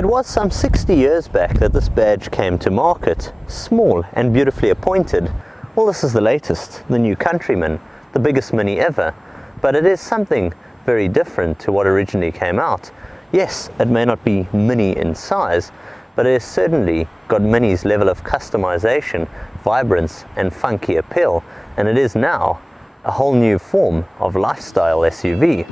It was some 60 years back that this badge came to market, small and beautifully appointed. Well, this is the latest, the new Countryman, the biggest Mini ever, but it is something very different to what originally came out. Yes, it may not be Mini in size, but it has certainly got Mini's level of customization, vibrance and funky appeal, and it is now a whole new form of lifestyle SUV.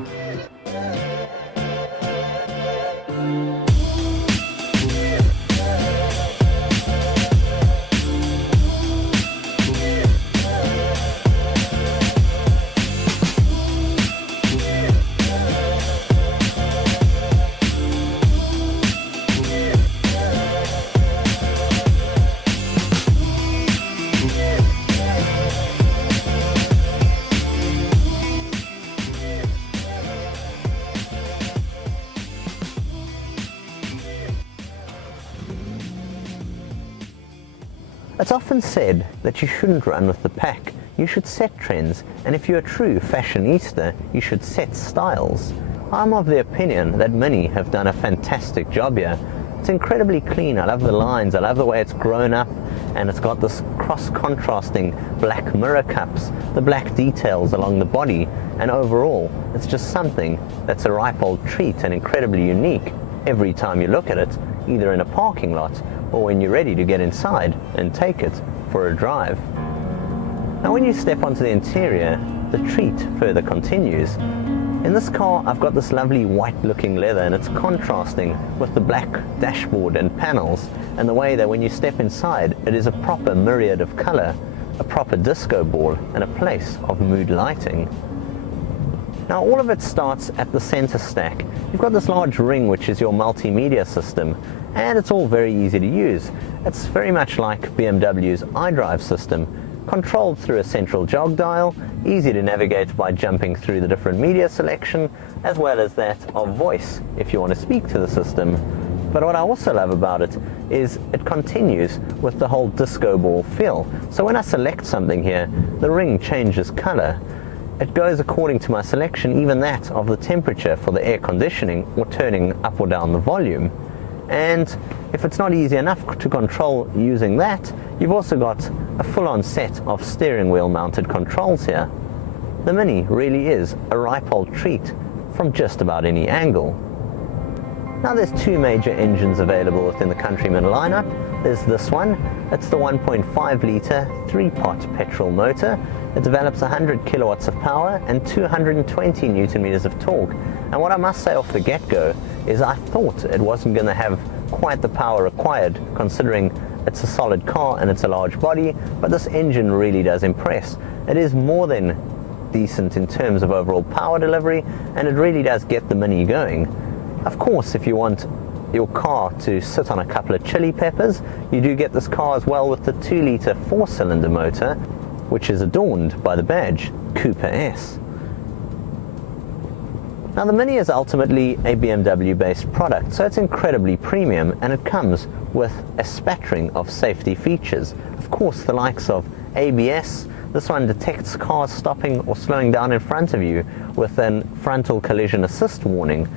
It's often said that you shouldn't run with the pack, you should set trends, and if you're a true fashionista, you should set styles. I'm of the opinion that Mini have done a fantastic job here. It's incredibly clean, I love the lines, I love the way it's grown up, and it's got this cross-contrasting black mirror cups, the black details along the body, and overall, it's just something that's a ripe old treat and incredibly unique every time you look at it, either in a parking lot or when you're ready to get inside and take it for a drive. Now when you step onto the interior, the treat further continues. In this car I've got this lovely white looking leather, and it's contrasting with the black dashboard and panels, and the way that when you step inside it is a proper myriad of color, a proper disco ball and a place of mood lighting. Now all of it starts at the center stack. You've got this large ring which is your multimedia system, and it's all very easy to use. It's very much like BMW's iDrive system, controlled through a central jog dial, easy to navigate by jumping through the different media selection, as well as that of voice if you want to speak to the system. But what I also love about it is it continues with the whole disco ball feel. So when I select something here, the ring changes color. It goes according to my selection, even that of the temperature for the air conditioning or turning up or down the volume. And if it's not easy enough to control using that, you've also got a full-on set of steering wheel mounted controls here. The Mini really is a ripe old treat from just about any angle. Now there's two major engines available within the Countryman lineup. There's this one, it's the 1.5 litre 3-pot petrol motor. It develops 100 kilowatts of power and 220 newton meters of torque. And what I must say off the get-go is I thought it wasn't going to have quite the power required, considering it's a solid car and it's a large body, but this engine really does impress. It is more than decent in terms of overall power delivery, and it really does get the Mini going. Of course, if you want your car to sit on a couple of chili peppers, you do get this car as well with the 2 litre 4-cylinder motor, which is adorned by the badge Cooper S. Now the Mini is ultimately a BMW based product, so it's incredibly premium, and it comes with a spattering of safety features. Of course, the likes of ABS. This one detects cars stopping or slowing down in front of you with a frontal collision assist warning.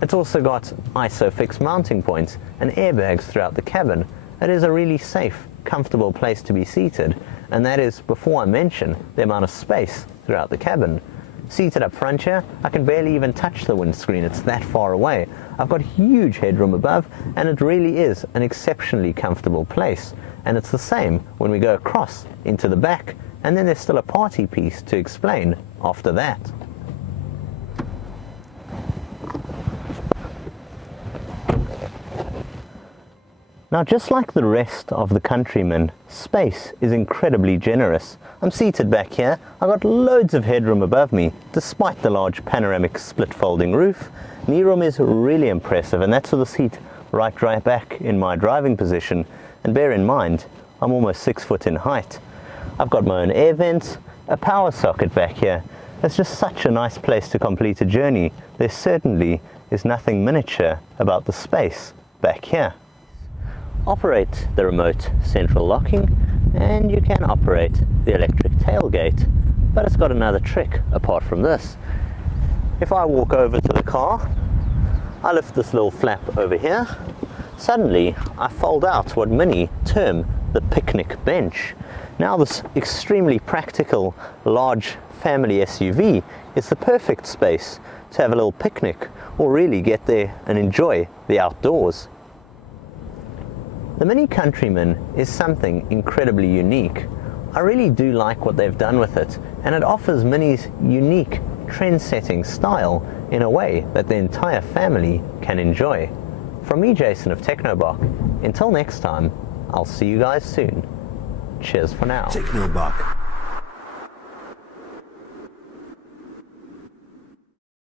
It's also got ISOFIX mounting points and airbags throughout the cabin. It is a really safe, comfortable place to be seated, and that is before I mention the amount of space throughout the cabin. Seated up front here, I can barely even touch the windscreen, it's that far away. I've got huge headroom above, and it really is an exceptionally comfortable place. And it's the same when we go across into the back, and then there's still a party piece to explain after that. Now, just like the rest of the Countryman, space is incredibly generous. I'm seated back here, I've got loads of headroom above me, despite the large panoramic split folding roof. Knee room is really impressive, and that's with the seat right back in my driving position. And bear in mind, I'm almost 6 foot in height. I've got my own air vents, a power socket back here. It's just such a nice place to complete a journey. There certainly is nothing miniature about the space back here. Operate the remote central locking, and you can operate the electric tailgate, but it's got another trick apart from this. If I walk over to the car, I lift this little flap over here, Suddenly, I fold out what many term the picnic bench. Now this extremely practical, large family SUV is the perfect space to have a little picnic or really get there and enjoy the outdoors. The Mini Countryman is something incredibly unique. I really do like what they've done with it, and it offers Mini's unique trend-setting style in a way that the entire family can enjoy. From me, Jason of Technobok, until next time, I'll see you guys soon. Cheers for now. Technobok.